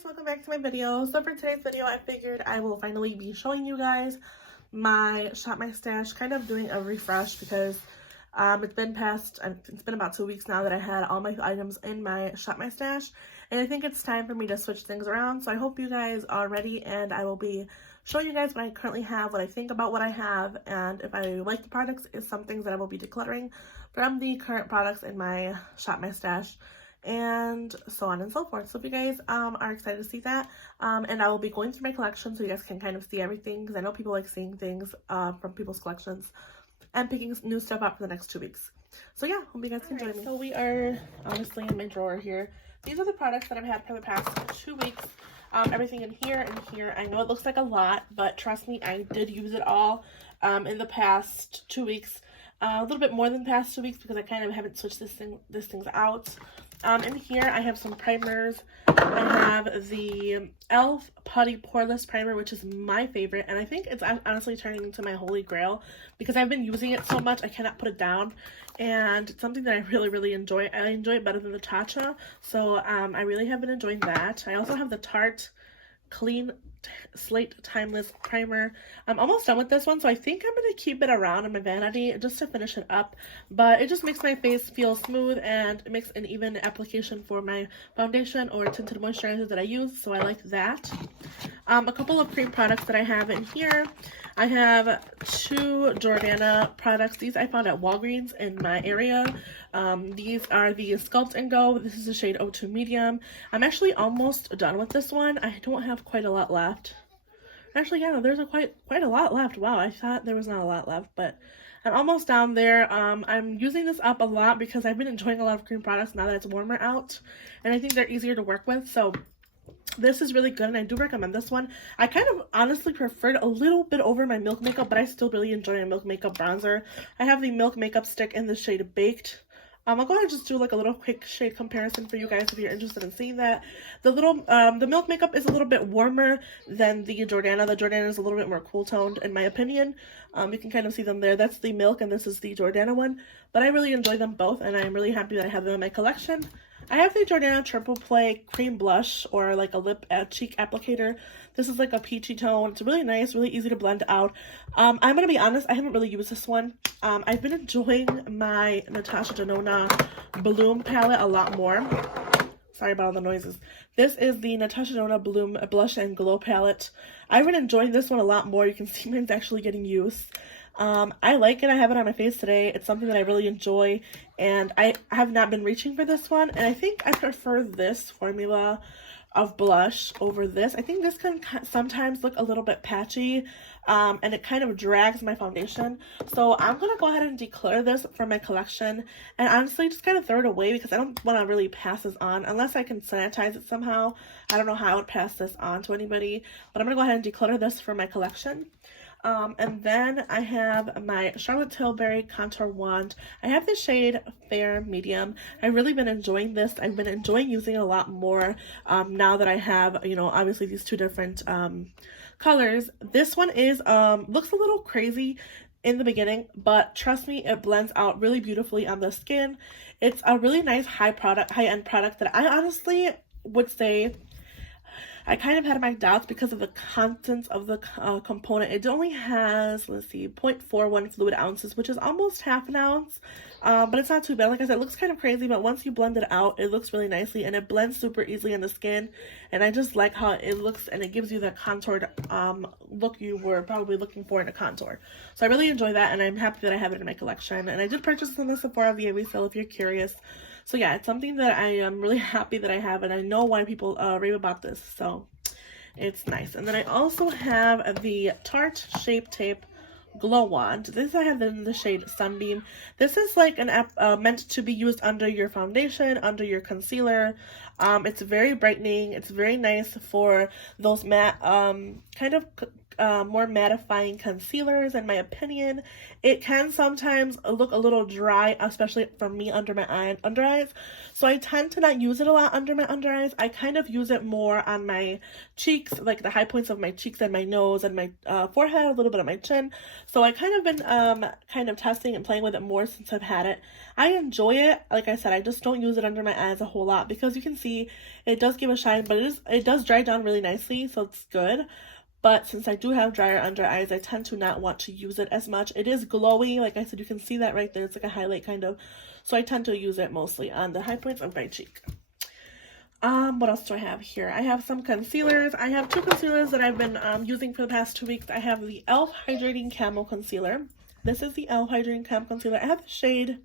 guys, welcome back to my video. So for today's video, I figured I will finally be showing you guys my Shop My Stash, kind of doing a refresh because it's been about 2 weeks now that I had all my items in my Shop My Stash, and I think it's time for me to switch things around. So I hope you guys are ready, and I will be showing you guys what I currently have, what I think about what I have, and if I like the products, is some things that I will be decluttering from the current products in my Shop My Stash, and so on and so forth. So if you guys are excited to see that, and I will be going through my collection so you guys can kind of see everything, because I know people like seeing things from people's collections, and picking new stuff up for the next 2 weeks. So yeah, hope you guys can join me. So we are honestly in my drawer here. These are the products that I've had for the past 2 weeks. Everything in here and here. I know it looks like a lot, but trust me, I did use it all in the past 2 weeks. A little bit more than the past 2 weeks because I kind of haven't switched things out. In here I have some primers. I have the e.l.f. Putty Poreless Primer, which is my favorite, and I think it's honestly turning into my holy grail because I've been using it so much I cannot put it down, and it's something that I really enjoy. I enjoy it better than the Natasha, so I really have been enjoying that. I also have the Tarte Clean Slate Timeless Primer. I'm almost done with this one, so I think I'm going to keep it around in my vanity just to finish it up, but it just makes my face feel smooth, and it makes an even application for my foundation or tinted moisturizer that I use, so I like that. A couple of cream products that I have in here. I have 2 Jordana products. These I found at Walgreens in my area. These are the Sculpt and Go. This is the shade 02 Medium. I'm actually almost done with this one. I don't have quite a lot left. Actually, yeah, there's quite a lot left. Wow, I thought there was not a lot left, but I'm almost down there. I'm using this up a lot because I've been enjoying a lot of cream products now that it's warmer out, and I think they're easier to work with, so this is really good, and I do recommend this one. I kind of honestly preferred a little bit over my Milk Makeup, but I still really enjoy my Milk Makeup bronzer. I have the Milk Makeup stick in the shade Baked. I'll go ahead and just do like a little quick shade comparison for you guys if you're interested in seeing that. The Milk Makeup is a little bit warmer than the Jordana. The Jordana is a little bit more cool toned in my opinion. You can kind of see them there. That's the Milk and this is the Jordana one. But I really enjoy them both, and I'm really happy that I have them in my collection. I have the Jordana Triple Play Cream Blush, or like a lip cheek applicator. This is like a peachy tone. It's really nice, really easy to blend out. I'm going to be honest, I haven't really used this one. I've been enjoying my Natasha Denona Bloom palette a lot more. Sorry about all the noises. This is the Natasha Denona Bloom Blush and Glow palette. I've been enjoying this one a lot more. You can see mine's actually getting used. I like it. I have it on my face today. It's something that I really enjoy, and I have not been reaching for this one, and I think I prefer this formula of blush over this. I think this can sometimes look a little bit patchy, and it kind of drags my foundation, so I'm gonna go ahead and declutter this from my collection, and honestly just kind of throw it away because I don't want to really pass this on unless I can sanitize it somehow. I don't know how I would pass this on to anybody, but I'm gonna go ahead and declutter this from my collection. And then I have my Charlotte Tilbury Contour Wand. I have the shade Fair Medium. I've really been enjoying this. I've been enjoying using it a lot more now that I have, you know, obviously these 2 different colors. This one is looks a little crazy in the beginning, but trust me, it blends out really beautifully on the skin. It's a really nice high-end product that I honestly would say I kind of had my doubts because of the contents of the component. It only has, let's see, 0.41 fluid ounces, which is almost half an ounce, but it's not too bad. Like I said, it looks kind of crazy, but once you blend it out, it looks really nicely, and it blends super easily in the skin, and I just like how it looks, and it gives you that contoured look you were probably looking for in a contour. So I really enjoy that, and I'm happy that I have it in my collection, and I did purchase this in the Sephora VA sale if you're curious. So yeah, it's something that I am really happy that I have, and I know why people rave about this, so it's nice. And then I also have the Tarte Shape Tape Glow Wand. This I have in the shade Sunbeam. This is like an app meant to be used under your foundation, under your concealer. It's very brightening. It's very nice for those matte kind of more mattifying concealers, in my opinion. It can sometimes look a little dry, especially for me under my under eyes. So I tend to not use it a lot under my under eyes. I kind of use it more on my cheeks, like the high points of my cheeks and my nose and my forehead, a little bit of my chin. So I kind of been kind of testing and playing with it more since I've had it. I enjoy it. Like I said, I just don't use it under my eyes a whole lot because you can see it does give a shine, but it does dry down really nicely, so it's good. But since I do have drier under eyes, I tend to not want to use it as much. It is glowy. Like I said, you can see that right there. It's like a highlight kind of. So I tend to use it mostly on the high points of my cheek. What else do I have here? I have some concealers. I have two concealers that I've been using for the past 2 weeks. I have the e.l.f. Hydrating Camo Concealer. This is the e.l.f. Hydrating Camo Concealer. I have the shade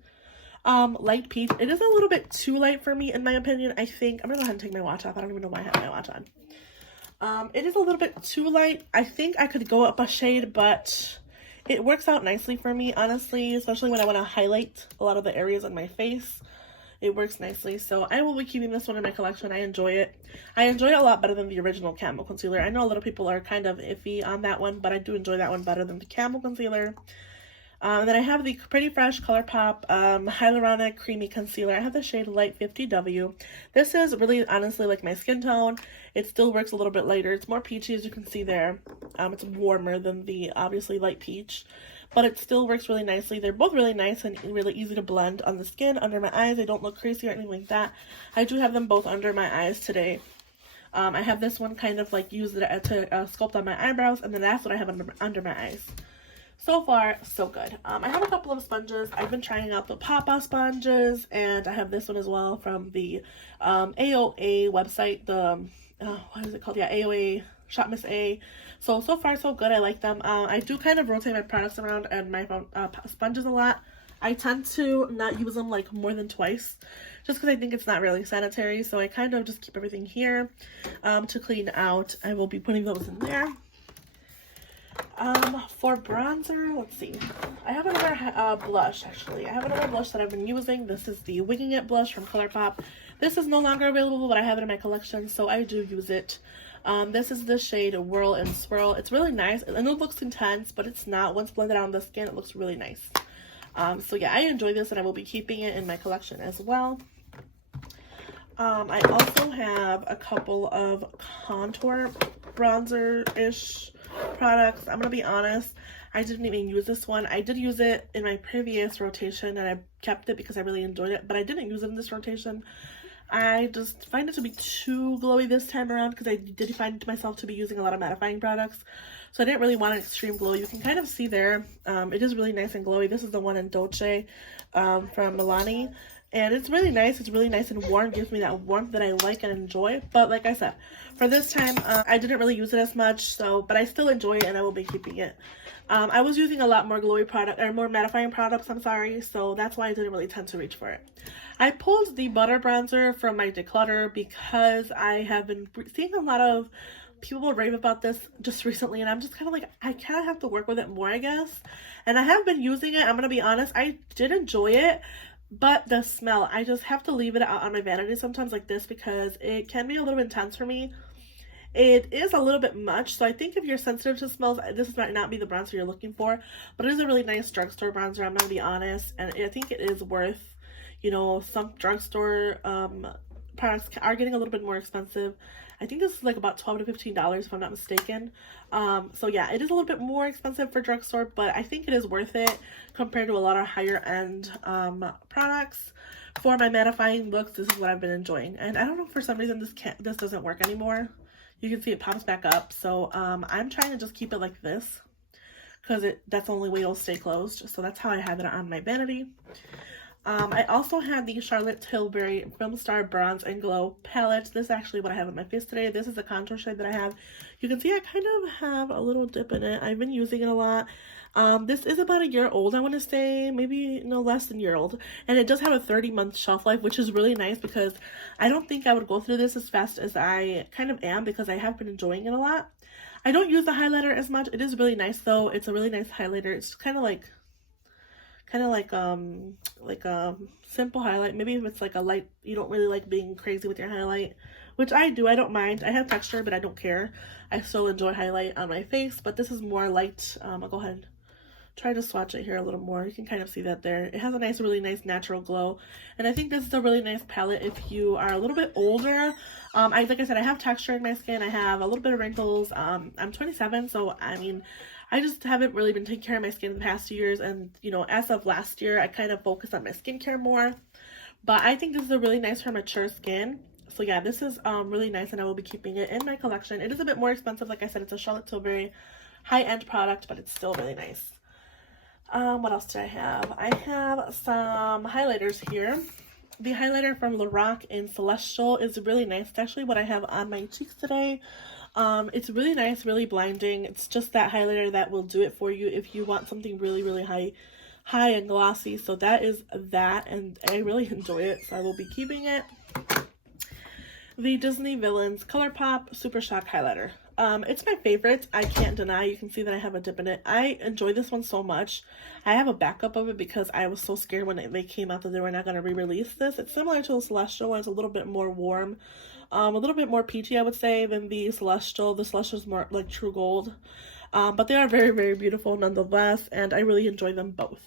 light peach. It is a little bit too light for me, in my opinion. I think I'm gonna go ahead and take my watch off. I don't even know why I have my watch on. It is a little bit too light. I think I could go up a shade, but it works out nicely for me, honestly, especially when I want to highlight a lot of the areas on my face. It works nicely, so I will be keeping this one in my collection. I enjoy it. I enjoy it a lot better than the original Camo Concealer. I know a lot of people are kind of iffy on that one, but I do enjoy that one better than the Camo Concealer. And then I have the Pretty Fresh ColourPop Hyaluronic Creamy Concealer. I have the shade Light 50W. This is really, honestly, like my skin tone. It still works a little bit lighter. It's more peachy, as you can see there. It's warmer than the, obviously, light peach. But it still works really nicely. They're both really nice and really easy to blend on the skin, under my eyes. They don't look crazy or anything like that. I do have them both under my eyes today. I have this one kind of like use it to sculpt on my eyebrows, and then that's what I have under my eyes. So far, so good. I have a couple of sponges. I've been trying out the Papa sponges, and I have this one as well from the AOA website. The, what is it called? Yeah, AOA Shop Miss A. So far, so good. I like them. I do kind of rotate my products around and my sponges a lot. I tend to not use them like more than twice, just because I think it's not really sanitary. So I kind of just keep everything here to clean out. I will be putting those in there. For bronzer, let's see. I have another blush, actually. I have another blush that I've been using. This is the Winging It blush from ColourPop. This is no longer available, but I have it in my collection, so I do use it. This is the shade Whirl and Swirl. It's really nice, and it looks intense, but it's not. Once blended on the skin, it looks really nice. So yeah, I enjoy this, and I will be keeping it in my collection as well. I also have a couple of contour bronzer-ish products. I'm gonna be honest, I didn't even use this one. I did use it in my previous rotation, and I kept it because I really enjoyed it, but I didn't use it in this rotation. I just find it to be too glowy this time around because I did find myself to be using a lot of mattifying products. So I didn't really want an extreme glow. You can kind of see there. It is really nice and glowy. This is the one in Dolce from Milani. And it's really nice. It's really nice and warm. Gives me that warmth that I like and enjoy. But like I said, for this time, I didn't really use it as much. But I still enjoy it, and I will be keeping it. I was using a lot more glowy product, or more mattifying products, I'm sorry. So that's why I didn't really tend to reach for it. I pulled the Butter Bronzer from my declutter because I have been seeing a lot of people rave about this just recently, and I'm just kind of like, I kind of have to work with it more, I guess. And I have been using it. I'm going to be honest. I did enjoy it. But the smell, I just have to leave it out on my vanity sometimes like this because it can be a little bit intense for me. It is a little bit much, so I think if you're sensitive to smells, this might not be the bronzer you're looking for. But it is a really nice drugstore bronzer, I'm going to be honest. And I think it is worth, you know, some drugstore products are getting a little bit more expensive. I think this is like about $12 to $15 if I'm not mistaken. So yeah, it is a little bit more expensive for drugstore, but I think it is worth it compared to a lot of higher end products. For my mattifying looks, this is what I've been enjoying. And I don't know, for some reason this doesn't work anymore. You can see it pops back up. So I'm trying to just keep it like this because that's the only way it'll stay closed. So that's how I have it on my vanity. I also have the Charlotte Tilbury Brimstar Bronze and Glow palette. This is actually what I have on my face today. This is the contour shade that I have. You can see I kind of have a little dip in it. I've been using it a lot. This is about a year old, I want to say, maybe no less than a year old. And it does have a 30-month shelf life, which is really nice because I don't think I would go through this as fast as I kind of am because I have been enjoying it a lot. I don't use the highlighter as much. It is really nice though. It's a really nice highlighter. It's kind of like a simple highlight. Maybe if it's like a light, you don't really like being crazy with your highlight, which I do. I don't mind. I have texture, but I don't care. I still enjoy highlight on my face, but this is more light. I'll go ahead and try to swatch it here a little more. You can kind of see that there. It has a nice, really nice natural glow. And I think this is a really nice palette if you are a little bit older. Like I said, I have texture in my skin. I have a little bit of wrinkles. I'm 27, so I mean, I just haven't really been taking care of my skin in the past 2 years. And, you know, as of last year, I kind of focused on my skincare more. But I think this is a really nice for mature skin. So yeah, this is really nice, and I will be keeping it in my collection. It is a bit more expensive. Like I said, it's a Charlotte Tilbury high-end product, but it's still really nice. What else do I have? I have some highlighters here. The highlighter from Lorac in Celestial is really nice. It's actually what I have on my cheeks today. It's really nice, really blinding. It's just that highlighter that will do it for you if you want something really, really high and glossy. So that is that, and I really enjoy it, so I will be keeping it. The Disney Villains ColourPop Super Shock Highlighter. It's my favorite. I can't deny. You can see that I have a dip in it. I enjoy this one so much. I have a backup of it because I was so scared when they came out that they were not going to re-release this. It's similar to the Celestial one. It's a little bit more warm. A little bit more peachy, I would say, than the Celestial. The Celestial is more like true gold. But they are very, very beautiful nonetheless, and I really enjoy them both.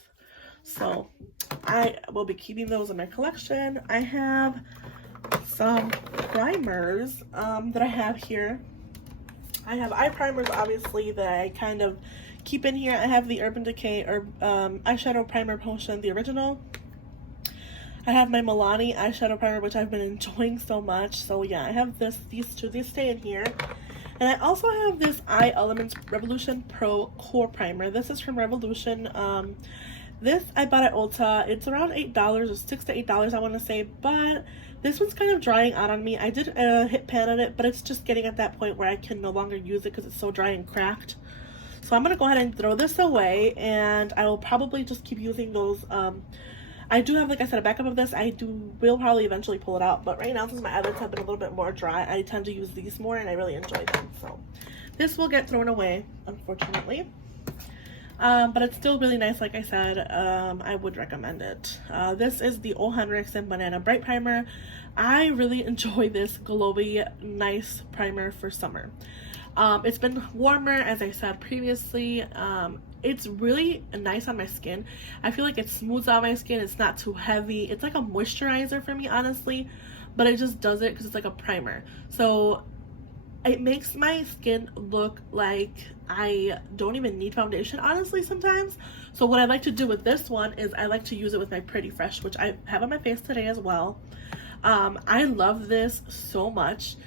So I will be keeping those in my collection. I have some primers that I have here. I have eye primers, obviously, that I kind of keep in here. I have the Urban Decay eyeshadow primer potion, the original. I have my Milani eyeshadow primer, which I've been enjoying so much. So yeah, I have these two. These stay in here. And I also have this Eye Elements Revolution Pro Core Primer. This is from Revolution. This I bought at Ulta. It's around $8 or $6 to $8, I want to say, but this one's kind of drying out on me. I did hit pan on it, but it's just getting at that point where I can no longer use it because it's so dry and cracked. So I'm going to go ahead and throw this away, and I will probably just keep using those. I do have, like I said, a backup of this. Will probably eventually pull it out, but right now, since my eyelids have been a little bit more dry, I tend to use these more, and I really enjoy them. So this will get thrown away, unfortunately. But it's still really nice, like I said. I would recommend it. This is the Henriksen Banana Bright Primer. I really enjoy this glowy, nice primer for summer. It's been warmer, as I said previously. It's really nice on my skin. I feel like it smooths out my skin. It's not too heavy. It's like a moisturizer for me, honestly, but it just does it because it's like a primer. So it makes my skin look like I don't even need foundation, honestly, sometimes. So what I like to do with this one is I like to use it with my Pretty Fresh, which I have on my face today as well. I love this so much.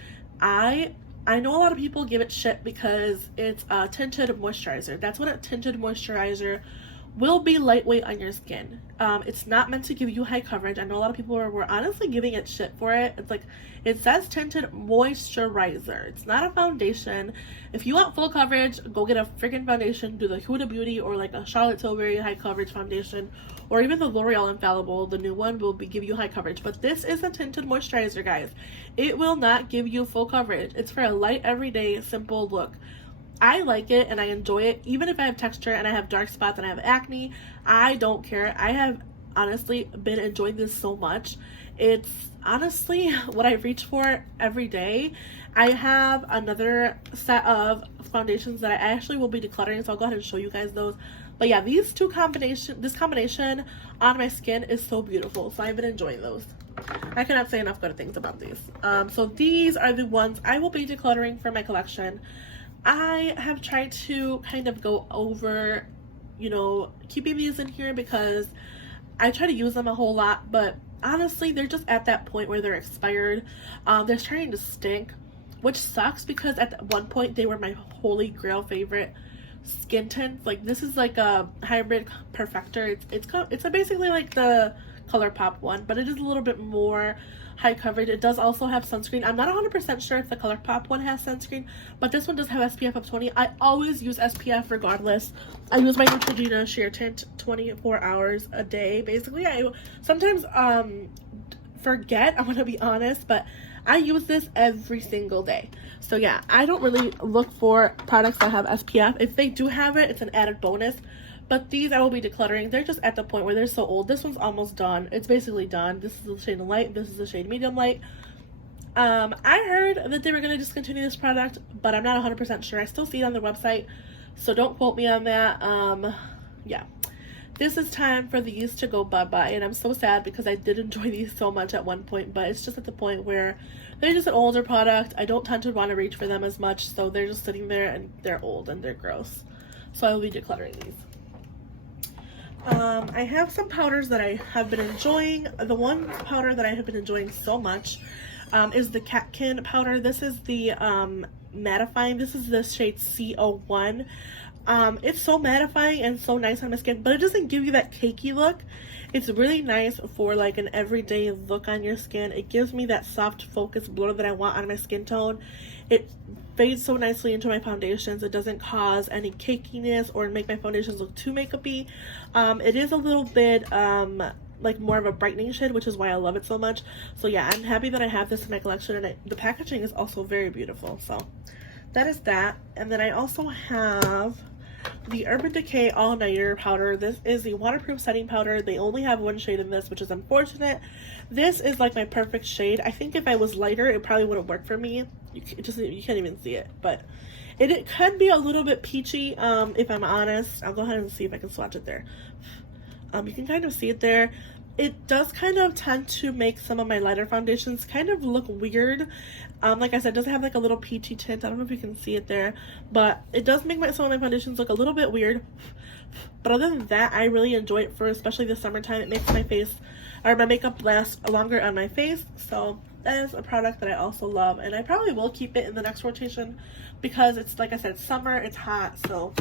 I know a lot of people give it shit because it's a tinted moisturizer. That's what a tinted moisturizer will be, lightweight on your skin. It's not meant to give you high coverage. I know a lot of people were honestly giving it shit for it. It's like, it says tinted moisturizer. It's not a foundation. If you want full coverage, go get a freaking foundation. Do the Huda Beauty or like a Charlotte Tilbury high coverage foundation, or even the L'Oreal Infallible. The new one will give you high coverage. But this is a tinted moisturizer, guys. It will not give you full coverage. It's for a light, everyday, simple look. I like it and I enjoy it. Even if I have texture and I have dark spots and I have acne, I don't care. I have honestly been enjoying this so much. It's honestly what I reach for every day. I have another set of foundations that I actually will be decluttering, so I'll go ahead and show you guys those. But yeah, this combination on my skin is so beautiful, so I've been enjoying those. I cannot say enough good things about these. So these are the ones I will be decluttering for my collection. I have tried to kind of go over, you know, keeping these in here because I try to use them a whole lot, but honestly, they're just at that point where they're expired. They're starting to stink, which sucks because at one point they were my holy grail favorite skin tints. Like, this is like a hybrid perfector. It's basically like the ColourPop one, but it is a little bit more high coverage. It does also have sunscreen. I'm not 100% sure if the ColourPop one has sunscreen, but this one does have SPF of 20. I always use SPF regardless. I use my Neutrogena sheer tint 24 hours a day. Basically, I sometimes forget, I'm gonna be honest, but I use this every single day. So yeah, I don't really look for products that have SPF. If they do have it, it's an added bonus. But these I will be decluttering. They're just at the point where they're so old. This one's almost done. It's basically done. This is the shade light. This is the shade medium light. I heard that they were going to discontinue this product, but I'm not 100% sure. I still see it on their website, so don't quote me on that. Yeah. This is time for these to go bye-bye, and I'm so sad because I did enjoy these so much at one point, but it's just at the point where they're just an older product. I don't tend to want to reach for them as much, so they're just sitting there, and they're old, and they're gross. So I will be decluttering these. I have some powders that I have been enjoying. The one powder that I have been enjoying so much is the Catkin Powder. This is the mattifying. This is the shade CO1. It's so mattifying and so nice on my skin, but it doesn't give you that cakey look. It's really nice for like an everyday look on your skin. It gives me that soft focus blur that I want on my skin tone. It fades so nicely into my foundations. It doesn't cause any cakiness or make my foundations look too makeupy. It is a little bit like more of a brightening shade, which is why I love it so much. So yeah, I'm happy that I have this in my collection, and the packaging is also very beautiful. So that is that. And then I also have the Urban Decay All Nighter Powder. This is the waterproof setting powder. They only have one shade in this, which is unfortunate. This is like my perfect shade. I think if I was lighter, it probably wouldn't work for me. You can't even see it, but it can be a little bit peachy, if I'm honest. I'll go ahead and see if I can swatch it there. You can kind of see it there. It does kind of tend to make some of my lighter foundations kind of look weird. Like I said, it does have like a little peachy tint. I don't know if you can see it there, but it does make some of my foundations look a little bit weird. But other than that, I really enjoy it for especially the summertime. It makes my face, or my makeup, last longer on my face. So that is a product that I also love, and I probably will keep it in the next rotation because it's, like I said, summer, it's hot. So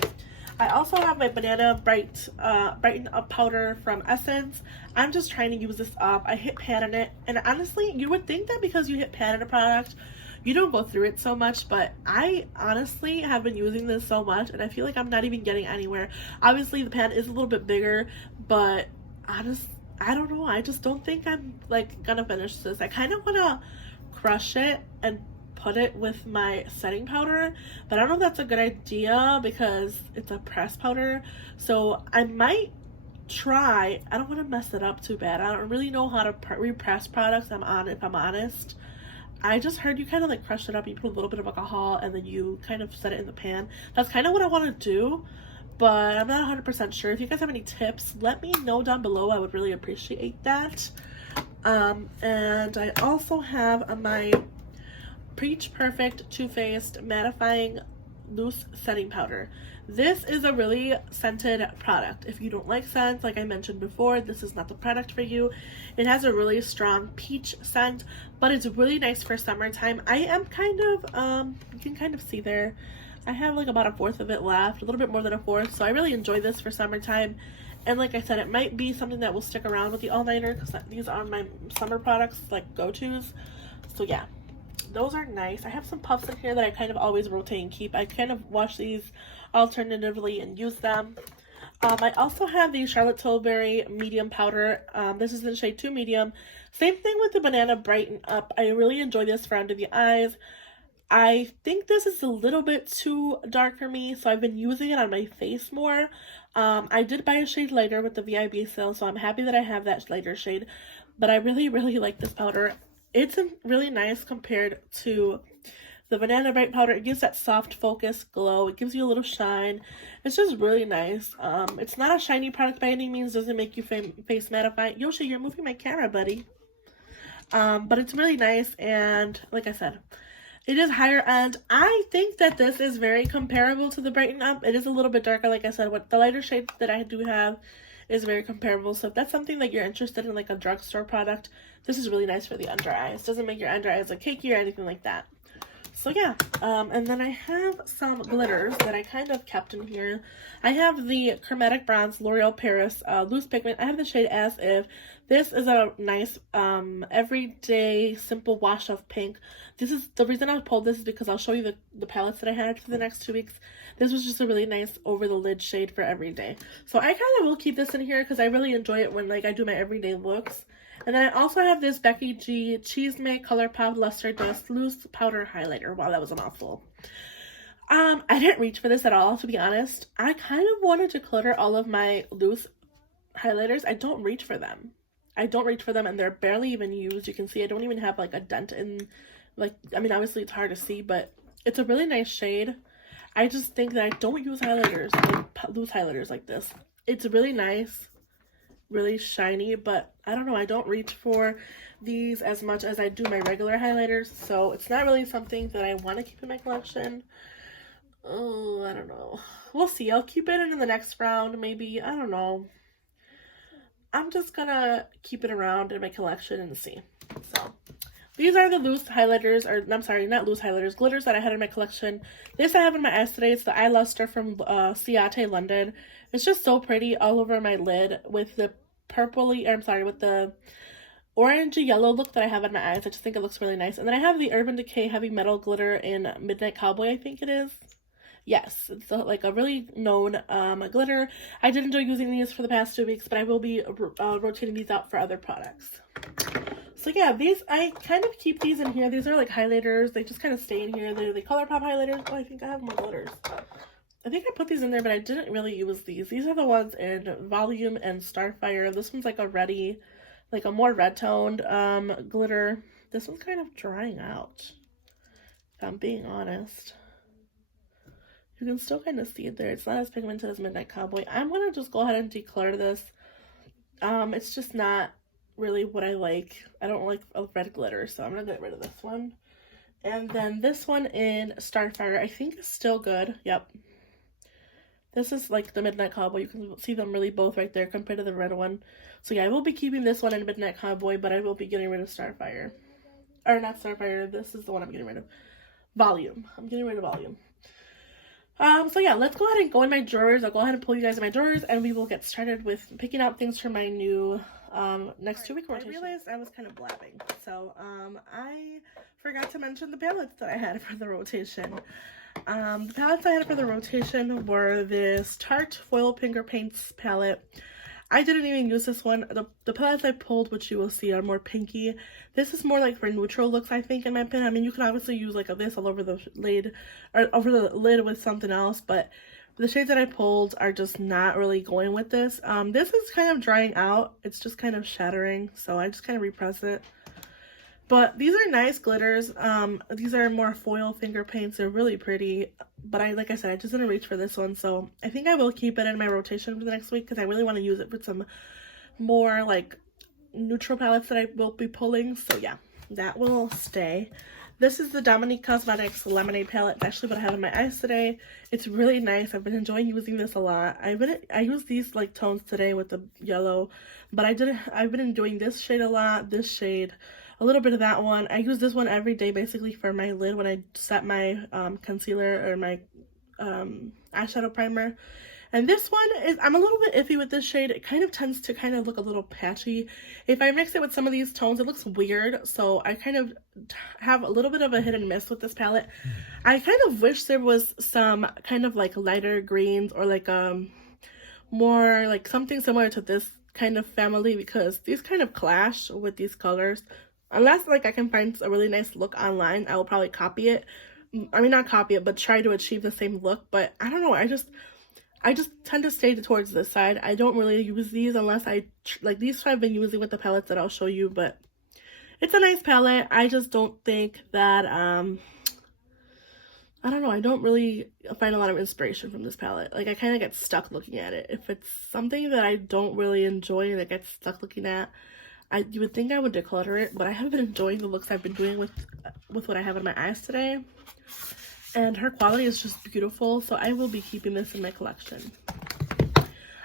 I also have my Banana Brighten Up Powder from Essence. I'm just trying to use this up. I hit pan in it, and honestly, you would think that because you hit pan in a product, you don't go through it so much, but I honestly have been using this so much, and I feel like I'm not even getting anywhere. Obviously, the pan is a little bit bigger, but I don't know. I just don't think I'm like gonna finish this. I kind of want to crush it and put it with my setting powder, but I don't know if that's a good idea because it's a pressed powder. So I might try. I don't want to mess it up too bad. I don't really know how to repress products. If I'm honest. I just heard you kind of like crush it up, you put a little bit of alcohol, and then you kind of set it in the pan. That's kind of what I want to do, but I'm not 100% sure. If you guys have any tips, let me know down below. I would really appreciate that. And I also have my Preach Perfect Too Faced Mattifying Loose Setting Powder. This is a really scented product. If you don't like scents, like I mentioned before, this is not the product for you. It has a really strong peach scent, but it's really nice for summertime. I am kind of, you can kind of see there, I have like about a fourth of it left, a little bit more than a fourth, so I really enjoy this for summertime. And like I said, it might be something that will stick around with the all-nighter because these are my summer products, like go-tos. So yeah, those are nice. I have some puffs in here that I kind of always rotate and keep. I kind of wash these alternatively and use them. I also have the Charlotte Tilbury medium powder. This is in shade 2 medium. Same thing with the Banana Brighten Up. I really enjoy this for under the eyes. I think this is a little bit too dark for me, so I've been using it on my face more. I did buy a shade lighter with the VIB sale, so I'm happy that I have that lighter shade. But I really, really like this powder. It's really nice compared to the Banana Bright powder. It gives that soft focus glow. It gives you a little shine. It's just really nice. It's not a shiny product by any means. Doesn't make you face mattify. Yoshi, you're moving my camera, buddy. But it's really nice, and like I said, it is higher end. I think that this is very comparable to the Brighten Up. It is a little bit darker, like I said. What the lighter shade that I do have is very comparable. So if that's something that you're interested in, like a drugstore product, this is really nice for the under eyes. Doesn't make your under eyes look cakey or anything like that. So yeah, and then I have some glitters that I kind of kept in here. I have the Chromatic Bronze L'Oreal Paris Loose Pigment. I have the shade As If. This is a nice everyday simple wash of pink. This is the reason I pulled this is because I'll show you the palettes that I had for the next 2 weeks. This was just a really nice over the lid shade for everyday. So I kind of will keep this in here because I really enjoy it when like I do my everyday looks. And then I also have this Becky G Cheesemaker ColourPop Luster Dust Loose Powder Highlighter. Wow, that was a mouthful. I didn't reach for this at all, to be honest. I kind of wanted to clutter all of my loose highlighters. I don't reach for them. I don't reach for them, and they're barely even used. You can see I don't even have like a dent in like, I mean, obviously it's hard to see, but it's a really nice shade. I just think that I don't use highlighters, like loose highlighters like this. It's really nice, really shiny, but I don't know, I don't reach for these as much as I do my regular highlighters, so it's not really something that I want to keep in my collection. Oh, I don't know. We'll see. I'll keep it in the next round, maybe. I don't know. I'm just gonna keep it around in my collection and see. So, these are the loose highlighters, or I'm sorry, not loose highlighters, glitters that I had in my collection. This I have in my eyes today. It's the Eye Luster from Ciate London. It's just so pretty all over my lid with the purpley, or I'm sorry, with the orangey yellow look that I have in my eyes. I just think it looks really nice. And then I have the Urban Decay Heavy Metal Glitter in Midnight Cowboy, I think it is. Yes, it's like a really known glitter. I did enjoy using these for the past 2 weeks, but I will be rotating these out for other products. So yeah, these, I kind of keep these in here. These are like highlighters. They just kind of stay in here. They're the ColourPop highlighters. Oh, I think I have more glitters. I think I put these in there, but I didn't really use these. These are the ones in Volume and Starfire. This one's like a reddy, like a more red toned glitter. This one's kind of drying out, if I'm being honest. You can still kind of see it there. It's not as pigmented as Midnight Cowboy. I'm going to just go ahead and declare this. It's just not really what I like. I don't like a red glitter, so I'm going to get rid of this one. And then this one in Starfire, I think is still good. Yep. This is like the Midnight Cowboy. You can see them really both right there compared to the red one. So yeah, I will be keeping this one in Midnight Cowboy, but I will be getting rid of Starfire. Or not Starfire. This is the one I'm getting rid of. Volume. I'm getting rid of Volume. So yeah, let's go ahead and go in my drawers. I'll go ahead and pull you guys in my drawers, and we will get started with picking out things for my new next 2 week rotation. I realized I was kind of blabbing, so I forgot to mention the palettes that I had for the rotation. The palettes I had for the rotation were this Tarte Foil Finger Paints palette. I didn't even use this one. The palettes I pulled, which you will see, are more pinky. This is more like for neutral looks, I think, in my opinion. I mean, you can obviously use like this all over the lid, or over the lid with something else, but the shades that I pulled are just not really going with this. This is kind of drying out. It's just kind of shattering, so I just kind of repress it. But these are nice glitters. These are more foil finger paints. They're really pretty. But like I said, I just didn't reach for this one. So I think I will keep it in my rotation for the next week, because I really want to use it for some more like neutral palettes that I will be pulling. So yeah, that will stay. This is the Dominique Cosmetics Lemonade palette. It's actually what I have in my eyes today. It's really nice. I've been enjoying using this a lot. I used these like tones today with the yellow, but I've been enjoying this shade a lot, this shade, a little bit of that one. I use this one every day basically for my lid when I set my concealer or my eyeshadow primer. And this one is, I'm a little bit iffy with this shade. It kind of tends to kind of look a little patchy. If I mix it with some of these tones, it looks weird. So I kind of have a little bit of a hit and miss with this palette. I kind of wish there was some kind of like lighter greens, or like more like something similar to this kind of family, because these kind of clash with these colors. Unless like I can find a really nice look online, I will probably copy it. I mean, not copy it, but try to achieve the same look. But I don't know, I just tend to stay towards this side. I don't really use these unless like these I've been using with the palettes that I'll show you, but it's a nice palette. I just don't think that, I don't know, I don't really find a lot of inspiration from this palette. Like I kind of get stuck looking at it. If it's something that I don't really enjoy and I get stuck looking at, you would think I would declutter it, but I have been enjoying the looks I've been doing with what I have in my eyes today. And her quality is just beautiful, so I will be keeping this in my collection.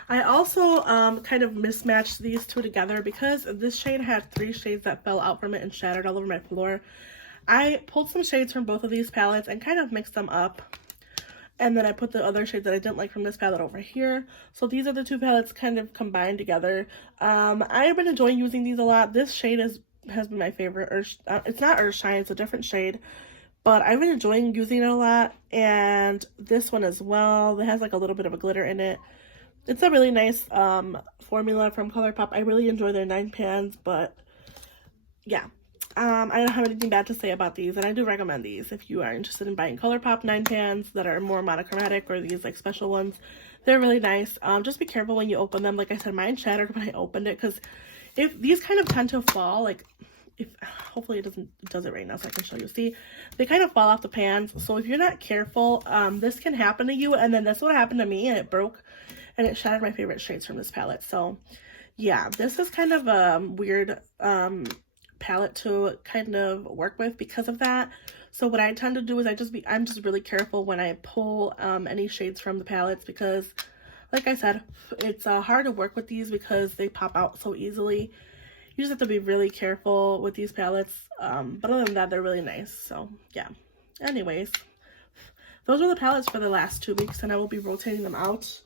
I also kind of mismatched these two together because this shade had 3 shades that fell out from it and shattered all over my floor. I pulled some shades from both of these palettes and kind of mixed them up. And then I put the other shades that I didn't like from this palette over here. So these are the 2 palettes kind of combined together. I've been enjoying using these a lot. This shade has been my favorite. It's not Earthshine, it's a different shade. But I've been enjoying using it a lot. And this one as well. It has like a little bit of a glitter in it. It's a really nice formula from ColourPop. I really enjoy their 9 pans. But yeah. I don't have anything bad to say about these, and I do recommend these if you are interested in buying ColourPop 9 pans that are more monochromatic, or these like special ones. They're really nice. Just be careful when you open them. Like I said, mine shattered when I opened it, because if these kind of tend to fall, like hopefully it does it right now so I can show you. See, they kind of fall off the pans. So if you're not careful, this can happen to you. And then that's what happened to me, and it broke and it shattered my favorite shades from this palette. So yeah, this is kind of a weird palette to kind of work with because of that. So what I tend to do is I'm just really careful when I pull any shades from the palettes, because like I said, it's hard to work with these because they pop out so easily. You just have to be really careful with these palettes. But other than that, they're really nice. So yeah. Anyways, those are the palettes for the last 2 weeks, and I will be rotating them out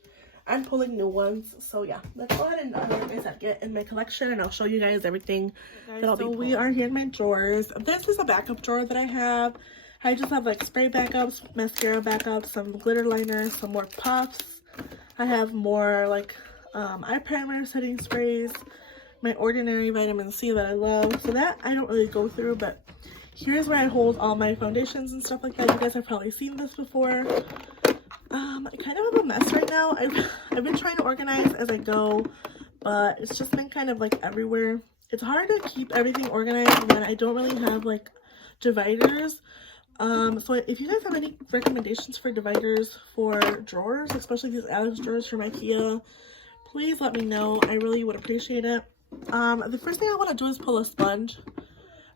and pulling new ones. So yeah, let's go ahead and like I said, get in my collection, and I'll show you guys everything that I'll be pulling. We are here in my drawers. This is a backup drawer that I have. I just have like spray backups, mascara backups, some glitter liners, some more puffs. I have more like eye primer, setting sprays, my Ordinary vitamin C that I love. So that I don't really go through, but here's where I hold all my foundations and stuff like that. You guys have probably seen this before. I kind of have a mess right now. I've been trying to organize as I go, but it's just been kind of like everywhere. It's hard to keep everything organized when I don't really have like dividers. So if you guys have any recommendations for dividers for drawers, especially these Alex drawers from IKEA, please let me know. I really would appreciate it. The first thing I want to do is pull a sponge.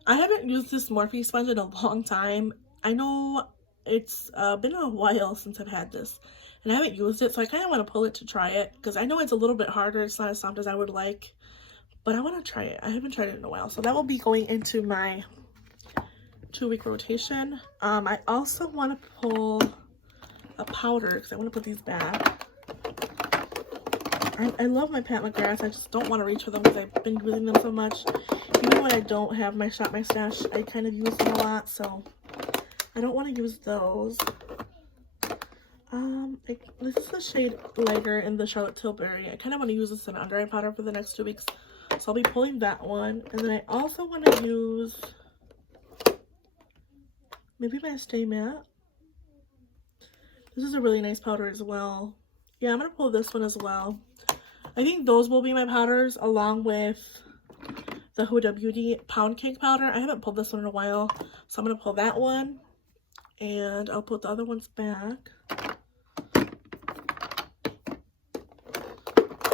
I haven't used this Morphe sponge in a long time. I know it's been a while since I've had this, and I haven't used it, so I kind of want to pull it to try it, because I know it's a little bit harder. It's not as soft as I would like, but I want to try it. I haven't tried it in a while, so that will be going into my 2-week rotation. I also want to pull a powder because I want to put these back. I love my Pat McGrath. I just don't want to reach for them because I've been using them so much. Even when I don't have my Shop My Stash, I kind of use them a lot, so I don't want to use those. This is the shade Lighter in the Charlotte Tilbury. I kind of want to use this in under eye powder for the next 2 weeks, so I'll be pulling that one. And then I also want to use maybe my Stay Matte. This is a really nice powder as well. Yeah, I'm going to pull this one as well. I think those will be my powders, along with the Huda Beauty Pound Cake powder. I haven't pulled this one in a while, so I'm going to pull that one. And I'll put the other ones back.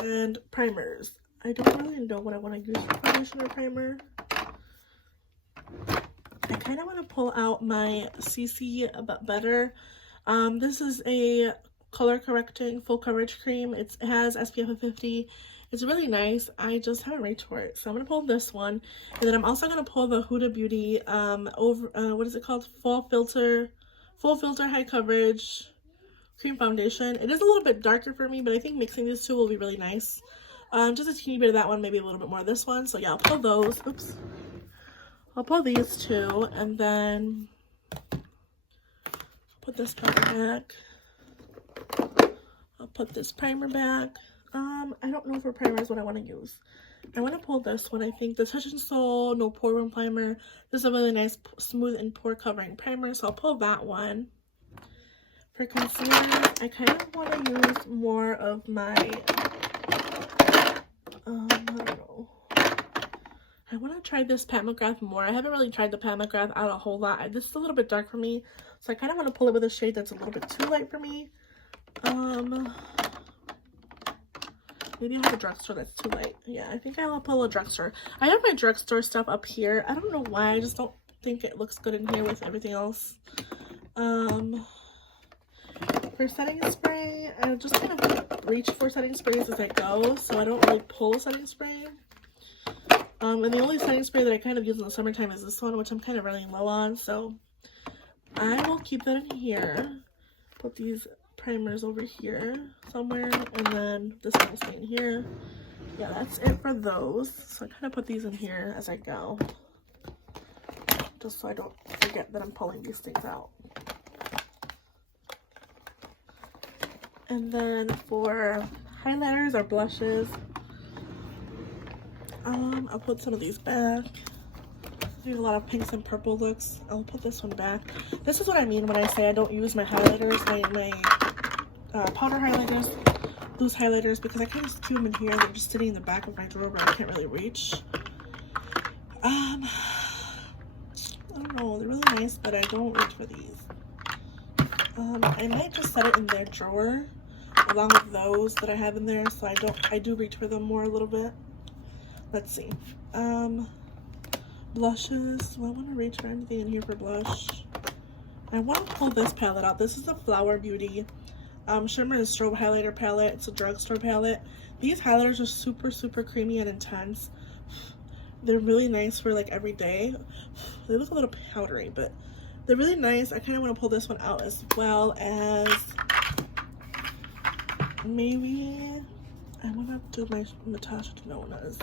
And primers. I don't really know what I want to use for foundation or primer. I kind of want to pull out my CC But Better. This is a color correcting full coverage cream. It has SPF of 50. It's really nice. I just haven't reached for it, so I'm gonna pull this one, and then I'm also gonna pull the Huda Beauty what is it called? Full filter high coverage cream foundation. It is a little bit darker for me, but I think mixing these two will be really nice. Just a teeny bit of that one, maybe a little bit more of this one. So yeah, I'll pull those. Oops. I'll pull these two, and then put this powder back. I'll put this primer back. I don't know for primer is what I want to use. I want to pull this one. I think the Touch and Soul No Pore Room Primer. This is a really nice smooth and pore covering primer, so I'll pull that one. For concealer, I kind of want to use more of my, I don't know. I want to try this Pat McGrath more. I haven't really tried the Pat McGrath out a whole lot. This is a little bit dark for me, so I kind of want to pull it with a shade that's a little bit too light for me. Maybe I have a drugstore that's too light. Yeah, I think I'll pull a drugstore. I have my drugstore stuff up here. I don't know why. I just don't think it looks good in here with everything else. For setting spray, I just kind of reach for setting sprays as I go, so I don't really pull a setting spray. And the only setting spray that I kind of use in the summertime is this one, which I'm kind of running low on, so I will keep that in here. Put these primers over here somewhere, and then this one will stay in here. Yeah, that's it for those. So I kind of put these in here as I go, just so I don't forget that I'm pulling these things out. And then for highlighters or blushes, I'll put some of these back. There's a lot of pinks and purple looks. I'll put this one back. This is what I mean when I say I don't use my highlighters, my powder highlighters, loose highlighters, because I kind of keep them in here. They're just sitting in the back of my drawer, but I can't really reach. I don't know, they're really nice, but I don't reach for these. I might just set it in their drawer along with those that I have in there, so I do reach for them more a little bit. Let's see. Blushes. Do I want to reach for anything in here for blush? I want to pull this palette out. This is a Flower Beauty Shimmer and Strobe Highlighter palette. It's a drugstore palette. These highlighters are super, super creamy and intense. They're really nice for like every day. They look a little powdery, but they're really nice. I kind of want to pull this one out as well as maybe I want to do my Natasha Denonas.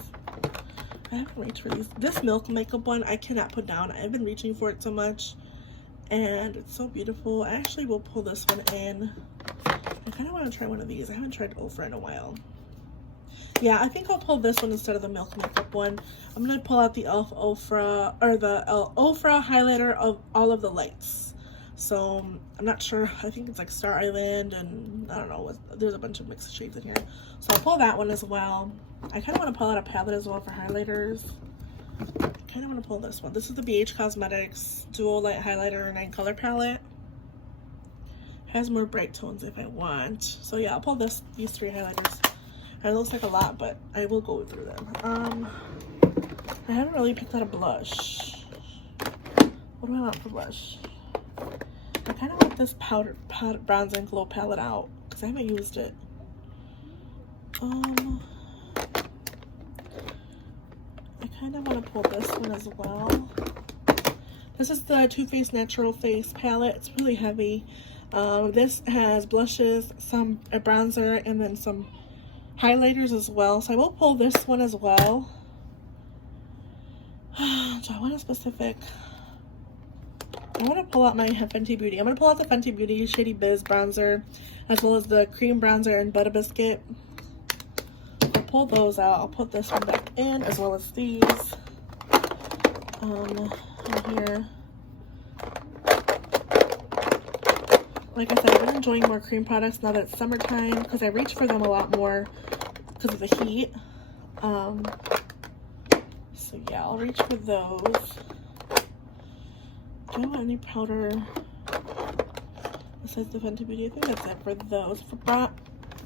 I haven't reached for these. This Milk Makeup one I cannot put down. I've been reaching for it so much and it's so beautiful. I actually will pull this one in. I kind of want to try one of these. I haven't tried Oprah in a while. Yeah, I think I'll pull this one instead of the Milk Makeup one. I'm going to pull out the e.l.f. Oprah, or the Oprah highlighter of All of the Lights. So, I'm not sure. I think it's like Star Island and I don't know. There's a bunch of mixed shades in here. So, I'll pull that one as well. I kind of want to pull out a palette as well for highlighters. I kind of want to pull this one. This is the BH Cosmetics Dual Light Highlighter 9 Color Palette. Has more bright tones if I want. So, yeah, I'll pull these 3 highlighters. It looks like a lot, but I will go through them. I haven't really picked out a blush. What do I want for blush? I kind of want this powder Bronze and Glow palette out because I haven't used it. I kind of want to pull this one as well. This is the Too Faced Natural Face palette. It's really heavy. This has blushes, a bronzer, and then some highlighters as well. So I will pull this one as well. Do I want a specific? I want to pull out my Fenty Beauty. I'm going to pull out the Fenty Beauty Shady Biz bronzer as well as the cream bronzer and Butter Biscuit. I'll pull those out. I'll put this one back in as well as these. In here. Like I said, I've been enjoying more cream products now that it's summertime because I reach for them a lot more because of the heat. So yeah, I'll reach for those. Do I want any powder besides the Fenty Beauty? I think that's it for those. For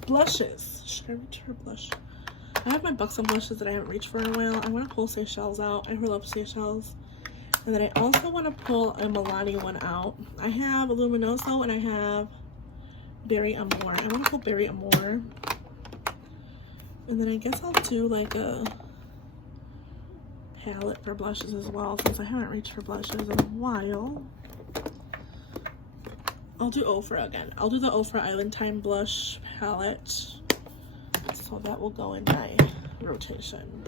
blushes, should I reach for blush? I have my Buxom blushes that I haven't reached for in a while. I want to pull Seychelles out. I love Seychelles. And then I also want to pull a Milani one out. I have a Luminoso and I have Berry Amore. I want to pull Berry Amore. And then I guess I'll do like a palette for blushes as well since I haven't reached for blushes in a while. I'll do Oprah again. I'll do the Oprah Island Time blush palette. So that will go in my rotation.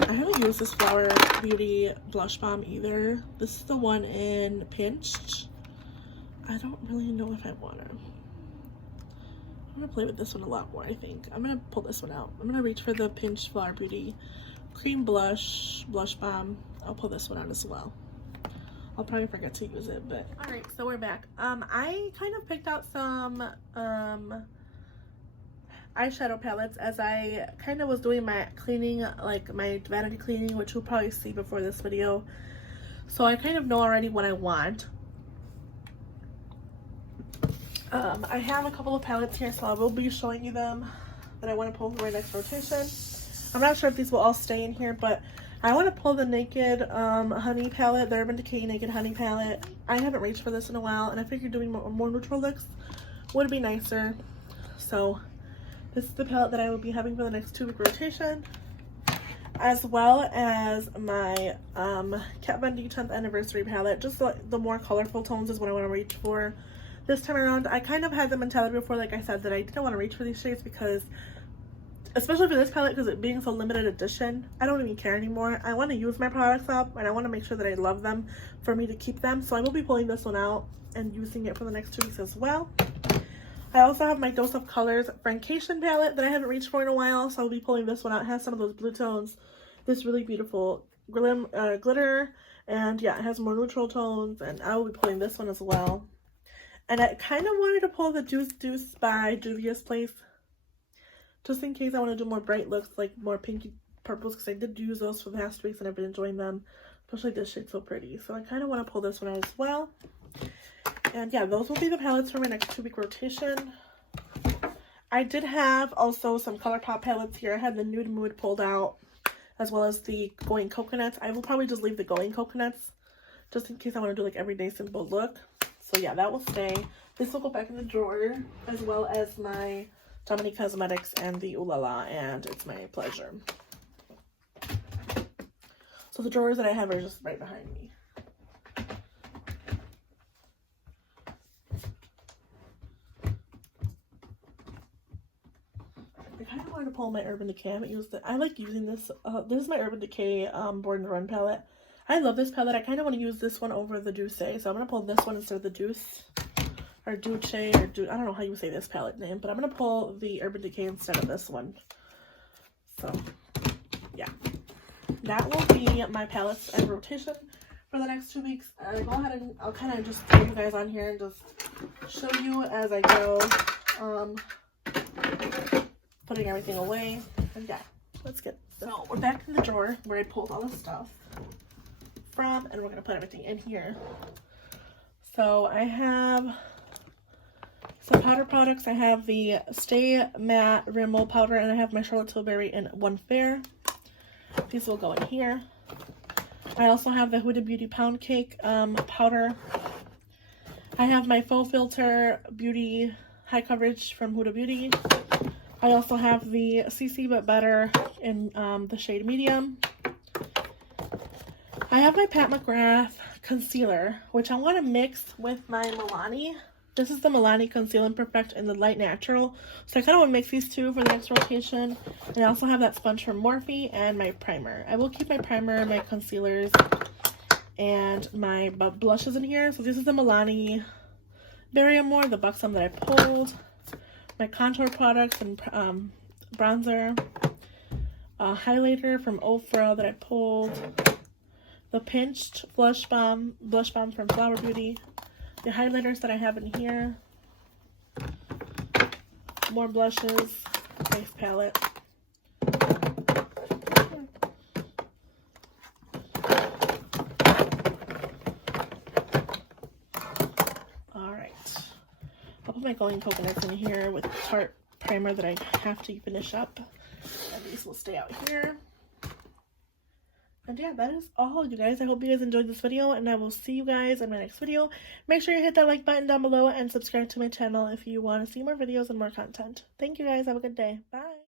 I haven't used this Flower Beauty blush balm either. This is the one in Pinched. I don't really know if I want to. I'm going to play with this one a lot more, I think. I'm going to pull this one out. I'm going to reach for the Pinched Flower Beauty Cream Blush Balm. I'll pull this one out as well. I'll probably forget to use it, but... Alright, so we're back. I kind of picked out some eyeshadow palettes as I kind of was doing my cleaning, like my vanity cleaning, which you'll probably see before this video. So I kind of know already what I want. I have a couple of palettes here, so I will be showing you them that I want to pull for my next rotation. I'm not sure if these will all stay in here, but I want to pull the Naked Honey palette, the Urban Decay Naked Honey palette. I haven't reached for this in a while, and I figured doing more neutral looks would be nicer. So this is the palette that I will be having for the next 2-week rotation, as well as my Kat Von D 10th Anniversary palette. Just the more colorful tones is what I want to reach for this time around. I kind of had the mentality before, like I said, that I didn't want to reach for these shades because, especially for this palette, because it being so limited edition, I don't even care anymore. I want to use my products up, and I want to make sure that I love them for me to keep them. So I will be pulling this one out and using it for the next 2 weeks as well. I also have my Dose of Colors Francation palette that I haven't reached for in a while, so I'll be pulling this one out. It has some of those blue tones, this really beautiful glitter, and yeah, it has more neutral tones, and I will be pulling this one as well. And I kind of wanted to pull the Deuce by Juvia's Place, just in case I want to do more bright looks, like more pinky purples because I did use those for the past weeks and I've been enjoying them. Especially this shade's so pretty. So I kind of want to pull this one out as well. And yeah, those will be the palettes for my next 2-week rotation. I did have also some ColourPop palettes here. I had the Nude Mood pulled out, as well as the Going Coconuts. I will probably just leave the Going Coconuts, just in case I want to do like everyday simple look. So yeah, that will stay. This will go back in the drawer, as well as my Dominique Cosmetics and the Ooh La La and It's My Pleasure. So the drawers that I have are just right behind me. I kind of wanted to pull my Urban Decay. I haven't used it. I like using this. This is my Urban Decay Born to Run palette. I love this palette. I kind of want to use this one over the Douce. So I'm going to pull this one instead of the Douce. Or Duce, or I don't know how you say this palette name. But I'm going to pull the Urban Decay instead of this one. So, yeah. That will be my palettes and rotation for the next 2 weeks. Go ahead and I'll kind of just take you guys on here and just show you as I go. Putting everything away. And yeah, let's get this. So we're back in the drawer where I pulled all this stuff from, and we're going to put everything in here. So I have some powder products. I have the Stay Matte Rimmel powder, and I have my Charlotte Tilbury in One Fair. These will go in here. I also have the Huda Beauty Pound Cake powder. I have my Faux Filter Beauty High Coverage from Huda Beauty. I also have the CC But Better in the shade Medium. I have my Pat McGrath concealer, which I want to mix with my Milani. This is the Milani Conceal and Perfect in the Light Natural. So I kind of want to mix these two for the next rotation. And I also have that sponge from Morphe and my primer. I will keep my primer, my concealers, and my blushes in here. So this is the Milani Berry Amore, the Buxom that I pulled. My contour products and bronzer. A highlighter from Oprah that I pulled. The Pinched blush balm from Flower Beauty. The highlighters that I have in here. More blushes. Face palette. Alright. I'll put my Going Coconuts in here with Tarte primer that I have to finish up. And these will stay out here. And yeah, that is all, you guys. I hope you guys enjoyed this video, and I will see you guys in my next video. Make sure you hit that like button down below and subscribe to my channel if you want to see more videos and more content. Thank you guys. Have a good day. Bye.